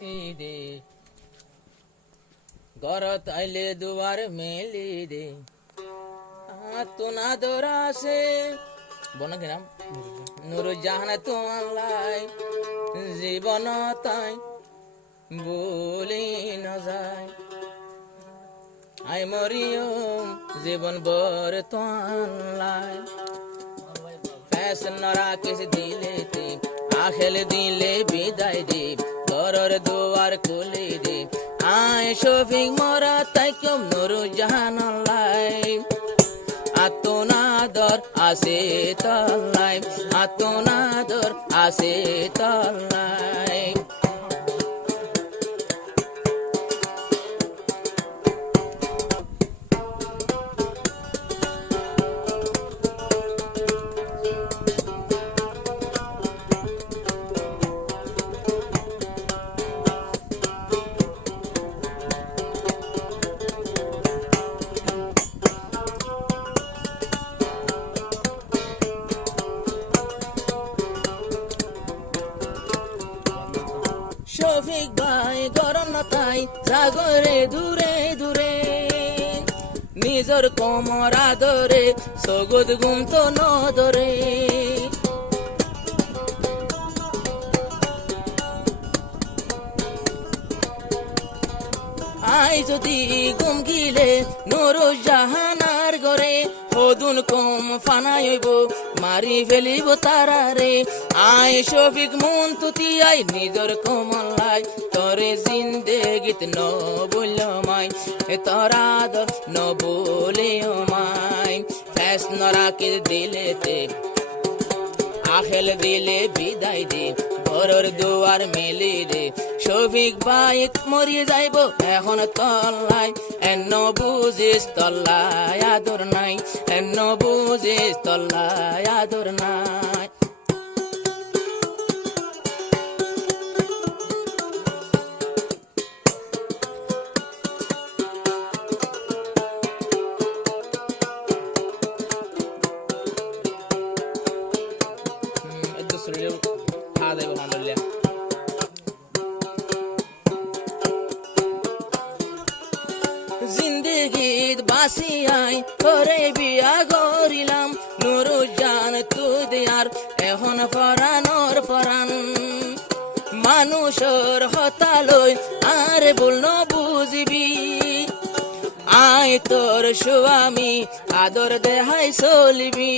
বাতি দে ঘরত আইলে দুয়ার মেলি দে তুনা দরাসে বনা কি নাম নুরুজ্জাহান তোমার লাই জীবন তাই বলি না যায় আই মরিয়ম জীবন বর তোলাই ফ্যাশন রাখিস দিলেতে আখেল দিলে বিদায় দে ঘরের দুয়ার খুলে দে আয় শফিক মরা তাই কেম নুরুজ্জাহান লাই আতনাদর আসে তলাই আতনাদর আসে তলাই শফিক ভাই গরম না তাই সাগরে দূরে দূরে নিজর কোমর আদরে সগদ গুমত নদরে আই যদি গুম গিলে নুরুজ্জাহানার গরে হদুন কম ফানাইব মারি ফেলিব তারারে আই শফিক মন তুতি আই নিজর কমলাই তরে জিন্দেগিত ন বলমাই তরাদর ন বলে মাই ফ্যাস নরাকে দিলেতে আখেল দিলে বিদায় দে ঘরের দুয়ার মেলি দে শফিক ভাই মরিয়ে যাইব এখন তল্লাই এন্ন বুঝিস তল্লাই আদর নাই এন্ন বুঝিস তল্লাই আদর নাই জিন্দেগিত বাসিয়াই করে বিয়া গরিলাম নুরুজ্জান তুই আর এখন ফরানোর ফরান মানুষের হতালই আর বলন বুঝবি আয় তোর স্বামী আদর দেহাই চলবি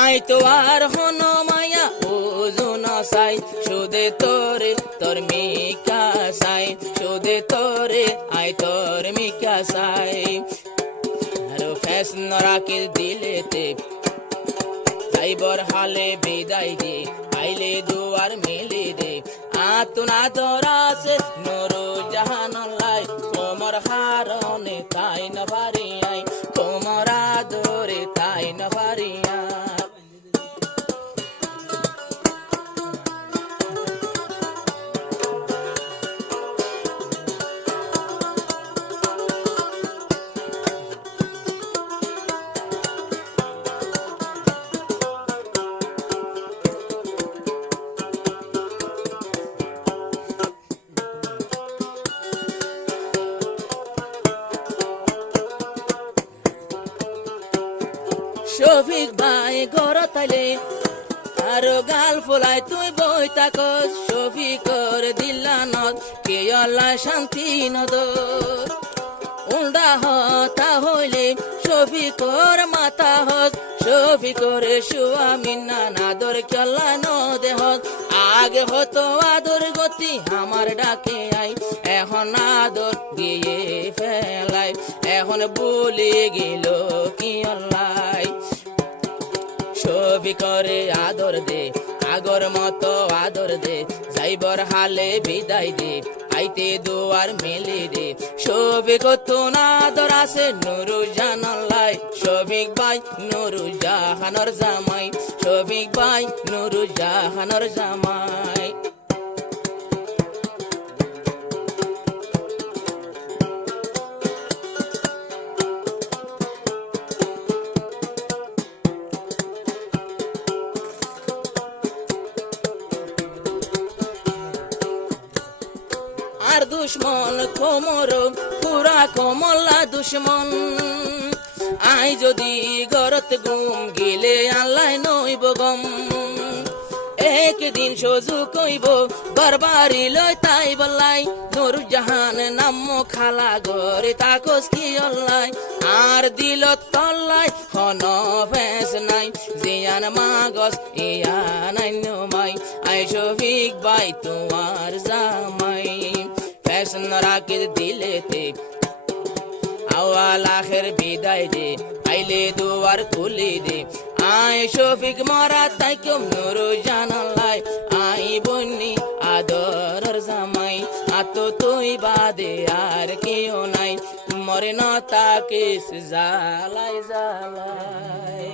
আয় তো আর হন মায়া ওজন সাই সুদে তোরে তোর মিকা সাই সুদে তোরে আয় তোর মিকা সাই আর ফ্যাশন রাখি দিলেতে যাইবর হালে বিদায় দে আইলে দুয়ার মেলে দে আতুনা দরাসে নুরুজ্জাহান লাই কোমর হারনে তাই না ভারি আই কোমর আদরে তাই না ভারি শফিক ভাই ঘর তাইলে আরো গাল ফোলাই তুই বই তাকস শফিকর দিল্লানত কে আল্লাহ শান্তি নদ উল্টা হতা হইলে শফিকর মাথা হস শফিকর স্বামী না নাদর কেল্লা নদে হস আগে হতো আদর গতি আমার ডাকে আই এখন আদর দিয়ে ফেলাই এখন বলে গেল কি আল্লাহ শফিকরে আদর দে আগর মতো আদর দে যাইবর হালে বিদায় দে আইতে দুয়ার মেলে দে শফিক তো না আদর আছে নুরুজ্জাহান লাই শফিক ভাই নুরুজ্জাহানর জামাই শফিক ভাই নুরুজ্জাহানর জামাই আর দুশ্মন কোমর পুরা কমলা দুশ্মন আই যদি গরত গুম গেলে আল্লাহ নইব গম একদিন সজু কইব বারবারি লই তাই বলাই নুর জাহান নাম খালা গরে তাকস কি অল্লাই আর দিল তল্লাই হন ফেস নাই জিয়ান মাগস ইয়া নাই মাই আই শফিক ভাই তোমার জামাই ফ্যাশন রাখে দিলেতে আওয়াল আখের বিদায় দে আইলে দুয়ার খুলি দে আই শফিক মরা তাই কেম নুর জানালাই আই বন্নি আদর জামাই আতো তুই বাদে আর কেউ নাই মরে না তাকে জালাই জালাই